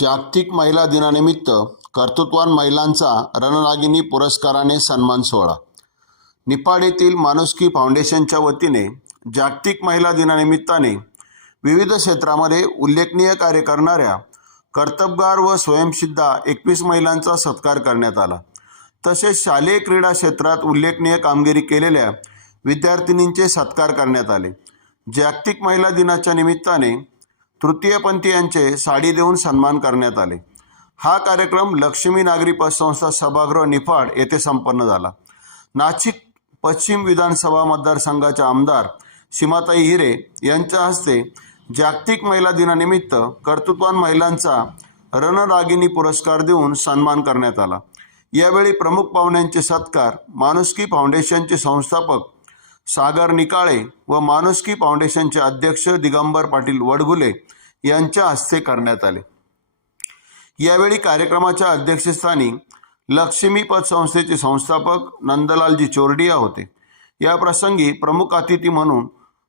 जागतिक महिला दिनानिमित्त कर्तृत्वान महिलांचा रणरागिनी पुरस्काराने सन्मान सोहळा. निपाड येथील माणुसकी फाउंडेशनच्या वतीने जागतिक महिला दिनानिमित्ताने विविध क्षेत्रामध्ये उल्लेखनीय कार्य करणाऱ्या कर्तबगार व स्वयंसिद्धा एकवीस महिलांचा सत्कार करण्यात आला. तसेच शालेय क्रीडा क्षेत्रात उल्लेखनीय कामगिरी केलेल्या विद्यार्थिनींचे सत्कार करण्यात आले. जागतिक महिला दिनाच्या निमित्ताने तृतीयपंथीयांचे साडी देऊन सन्मान करण्यात आले. हा कार्यक्रम लक्ष्मी नागरी पतसंस्था सभागृह निफाड येथे संपन्न झाला. नाशिक पश्चिम विधानसभा मतदारसंघाच्या आमदार सीमाताई हिरे यांच्या हस्ते जागतिक महिला दिनानिमित्त कर्तृत्वान महिलांचा रणरागिणी पुरस्कार देऊन सन्मान करण्यात आला. यावेळी प्रमुख पाहुण्यांचे सत्कार माणुसकी फाउंडेशनचे संस्थापक सागर निकाळे व माणुसकी फाउंडेशनचे अध्यक्ष दिगंबर पाटील वडगुले यांच्या हस्ते करण्यात आले. यावेळी कार्यक्रमाच्या अध्यक्षस्थानी लक्ष्मी पतसंस्थेचे संस्थापक नंदलालजी चोरडिया होते. या प्रसंगी प्रमुख अतिथी म्हणून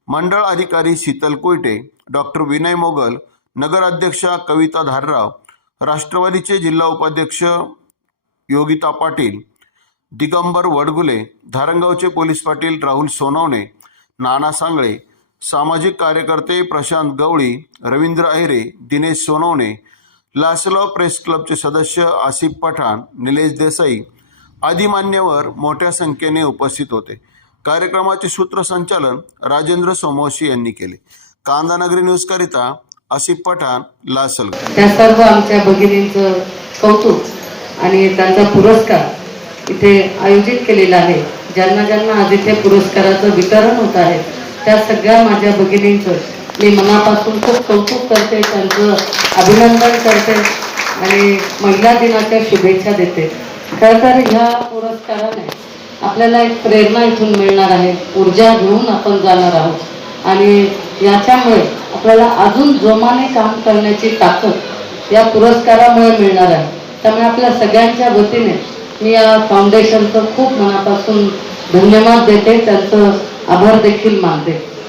मंडळ अधिकारी शीतल कोयटे डॉक्टर विनय मोगल नगराध्यक्षा कविता धारराव राष्ट्रवादीचे जिल्हा उपाध्यक्ष योगिता पाटील दिगंबर वडगुले धारंगावचे पोलीस पाटील राहुल सोनवणे नाना सांगळे सामाजिक कार्यकर्ते प्रशांत गवळी रवींद्र अहिरे दिनेश सोनवणे लासलॉ प्रेस क्लबचे सदस्य आसिफ पठाण निलेश देसाई आदी मान्यवर मोठ्या संख्येने उपस्थित होते. कार्यक्रमाचे सूत्रसंचालन राजेंद्र सोमवशी यांनी केले. कांदानगरी न्यूजकरिता आसिफ पठाण लासल. त्या सर्व आमच्या भगिनींचं कौतुक आणि त्यांचा पुरस्कार इथे आयोजित केलेला आहे. ज्यांना ज्यांना आज इथे पुरस्काराचं वितरण होत आहे त्या सगळ्या माझ्या भगिनींचं मी मनापासून खूप कौतुक करते त्यांचं अभिनंदन करते आणि महिला दिनाच्या शुभेच्छा देते. खरं तर ह्या पुरस्काराने आपल्याला एक प्रेरणा इथून मिळणार आहे. ऊर्जा घेऊन आपण जाणार आहोत. आणि याच्यामुळे आपल्याला अजून जोमाने काम करण्याची ताकद या पुरस्कारामुळे मिळणार आहे. त्यामुळे आपल्या सगळ्यांच्या वतीने मी या फाउंडेशनचं खूप मनापासून धन्यवाद देते. त्यांचं आभार देखील मानते